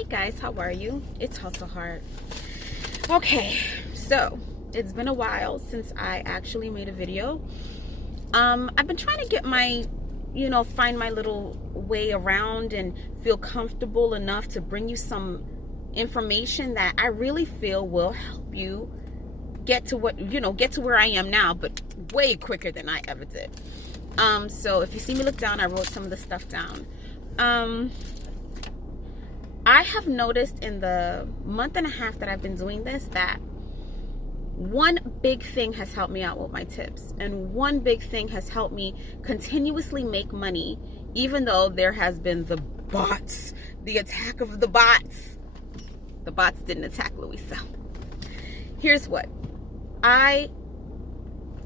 Hey guys, how are you? It's Hustle Heart. Okay, so it's been a while since I actually made a video. I've been trying to get my, find my little way around and feel comfortable enough to bring you some information that I really feel will help you get to where I am now, but way quicker than I ever did. So if you see me look down, I wrote some of the stuff down. I have noticed in the month and a half that I've been doing this that one big thing has helped me out with my tips, and one big thing has helped me continuously make money, even though there has been the bots, the attack of the bots. The bots didn't attack Louisa. Here's what. I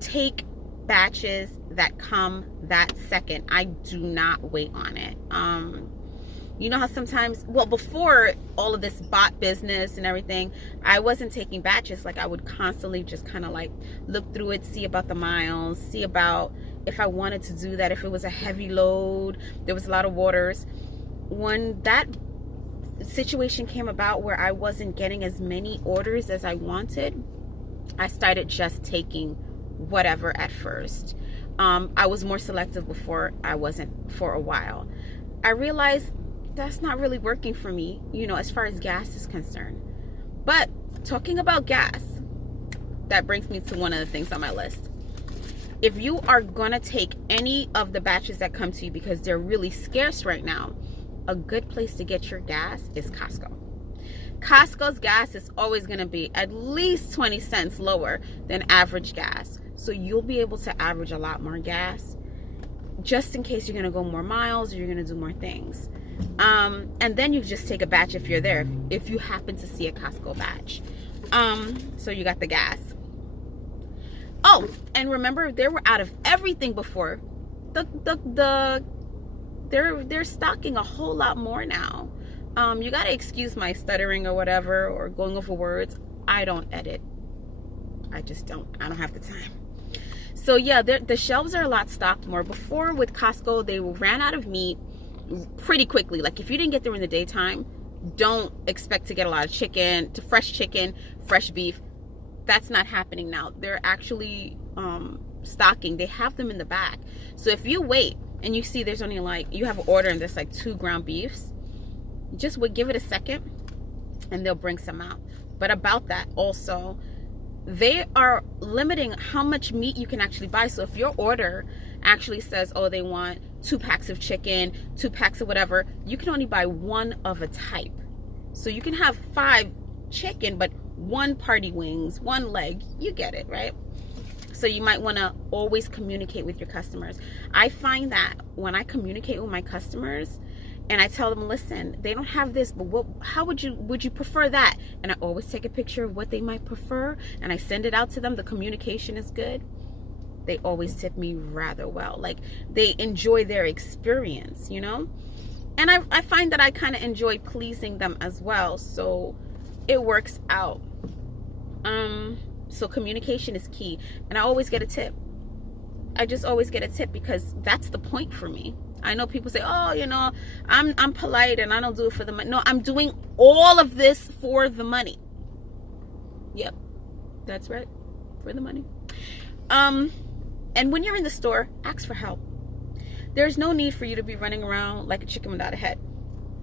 take batches that come that second. I do not wait on it. You know how sometimes, before all of this bot business and everything, I wasn't taking batches. Like, I would constantly just kind of like look through it, see about the miles, see about if I wanted to do that, if it was a heavy load, there was a lot of waters. When that situation came about where I wasn't getting as many orders as I wanted, I started just taking whatever at first. I was more selective before. I wasn't for a while. I realized that's not really working for me, as far as gas is concerned. But talking about gas, that brings me to one of the things on my list. If you are gonna take any of the batches that come to you because they're really scarce right now, a good place to get your gas is Costco. Costco's gas is always gonna be at least 20 cents lower than average gas. So you'll be able to average a lot more gas just in case you're gonna go more miles or you're gonna do more things. And then you just take a batch if you're there, if you happen to see a Costco batch. So you got the gas. Oh, and remember, they were out of everything before. They're stocking a whole lot more now. You gotta excuse my stuttering or whatever, or going over words. I don't edit. I don't have the time. So yeah, the shelves are a lot stocked more. Before with Costco, they ran out of meat pretty quickly. Like, if you didn't get there in the daytime, don't expect to get a lot of fresh chicken, fresh beef. That's not happening now. They're actually stocking. They have them in the back. So if you wait and you see there's only you have an order and there's 2 ground beefs, just give it a second and they'll bring some out. But about that also, they are limiting how much meat you can actually buy. So if your order actually says, oh, they want 2 packs of chicken, 2 packs of whatever, you can only buy 1 of a type. So you can have 5 chicken, but 1 party wings, 1 leg. You get it, right? So you might want to always communicate with your customers. I find that when I communicate with my customers and I tell them, listen, they don't have this, but how would you prefer that? And I always take a picture of what they might prefer and I send it out to them. The communication is good. They always tip me rather well. Like, they enjoy their experience, And I find that I kind of enjoy pleasing them as well. So it works out. So communication is key. And I always get a tip. I just always get a tip because that's the point for me. I know people say, oh, I'm polite and I don't do it for the money. No, I'm doing all of this for the money. Yep, that's right, for the money. And when you're in the store, ask for help. There's no need for you to be running around like a chicken without a head.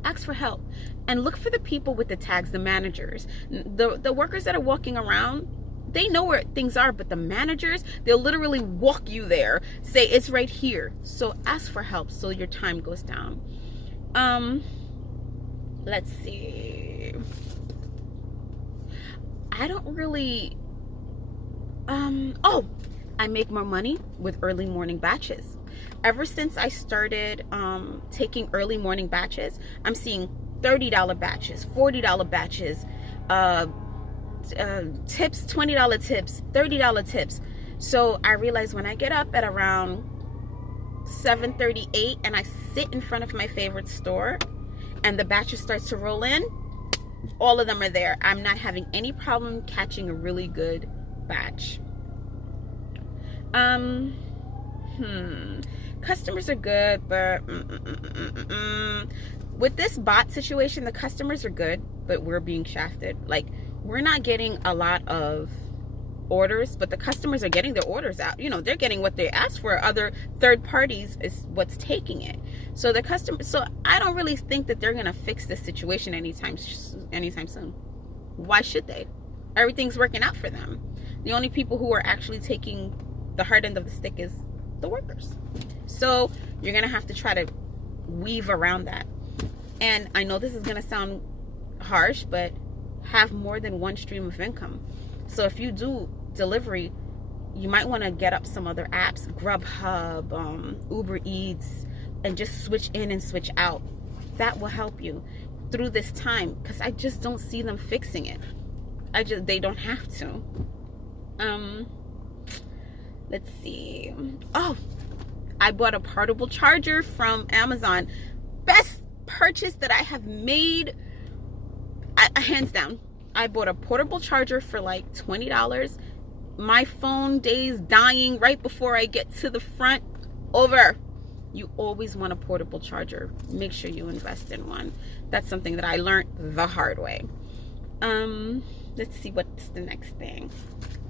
Ask for help and look for the people with the tags, the managers, the workers that are walking around. They know where things are, but the managers, they'll literally walk you there, say it's right here. So ask for help so your time goes down. Let's see. I don't really, I make more money with early morning batches. Ever since I started taking early morning batches, I'm seeing $30 batches, $40 batches, tips, $20 tips, $30 tips. So I realize when I get up at around 7:38 and I sit in front of my favorite store and the batches starts to roll in, all of them are there. I'm not having any problem catching a really good batch. Customers are good, but with this bot situation, the customers are good, but we're being shafted. Like, we're not getting a lot of orders, but the customers are getting their orders out. You know, they're getting what they asked for. Other third parties is what's taking it. So the customer, so I don't really think that they're gonna fix this situation anytime soon. Why should they? Everything's working out for them. The only people who are actually taking the hard end of the stick is the workers. So you're gonna have to try to weave around that. And I know this is gonna sound harsh, but have more than one stream of income. So if you do delivery, you might want to get up some other apps, Grubhub, Uber Eats, and just switch in and switch out. That will help you through this time, because I just don't see them fixing it. They don't have to. Let's see. Oh, I bought a portable charger from Amazon. Best purchase that I have made, hands down. I bought a portable charger for like $20. My phone days dying right before I get to the front. Over. You always want a portable charger. Make sure you invest in one. That's something that I learned the hard way. Let's see, what's the next thing.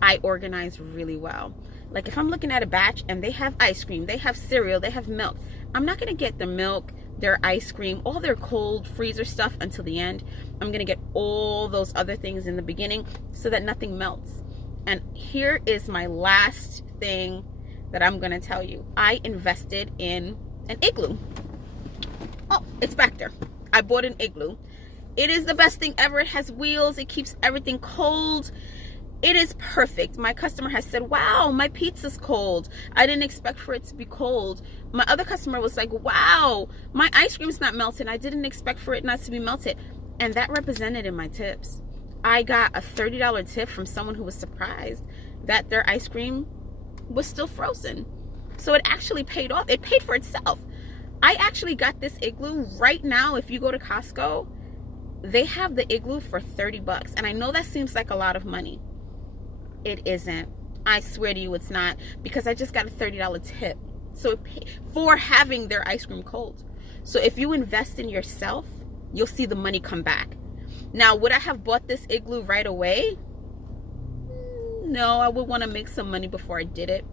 I organize really well. Like, if I'm looking at a batch and they have ice cream, they have cereal, they have milk, I'm not gonna get the milk, their ice cream, all their cold freezer stuff until the end. I'm gonna get all those other things in the beginning so that nothing melts. And here is my last thing that I'm gonna tell you. I invested in an igloo. Oh, it's back there. I bought an igloo. It is the best thing ever. It has wheels. It keeps everything cold. It is perfect. My customer has said, wow, my pizza's cold. I didn't expect for it to be cold. My other customer was like, wow, my ice cream's not melted. I didn't expect for it not to be melted. And that represented in my tips. I got a $30 tip from someone who was surprised that their ice cream was still frozen. So it actually paid off. It paid for itself. I actually got this igloo right now. If you go to Costco, they have the igloo for $30. And I know that seems like a lot of money. It isn't. I swear to you it's not, because I just got a $30 tip. So it paid for having their ice cream cold. So if you invest in yourself, you'll see the money come back. Now, would I have bought this igloo right away? No, I would want to make some money before I did it.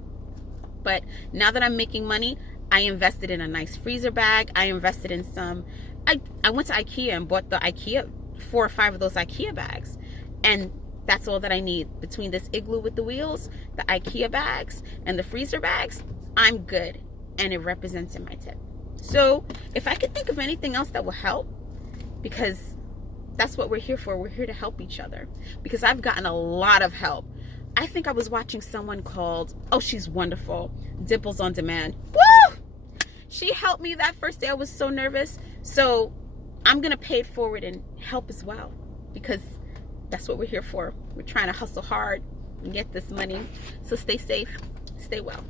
But now that I'm making money, I invested in a nice freezer bag. I invested in some, I went to IKEA and bought the IKEA, 4 or 5 of those IKEA bags. And that's all that I need. Between this igloo with the wheels, the IKEA bags, and the freezer bags, I'm good. And it represents in my tip. So if I could think of anything else that will help, because that's what we're here for. We're here to help each other. Because I've gotten a lot of help. I think I was watching someone called, oh, she's wonderful, Dimples on Demand. Woo! She helped me that first day. I was so nervous. So I'm going to pay it forward and help as well. Because that's what we're here for. We're trying to hustle hard and get this money. So stay safe. Stay well.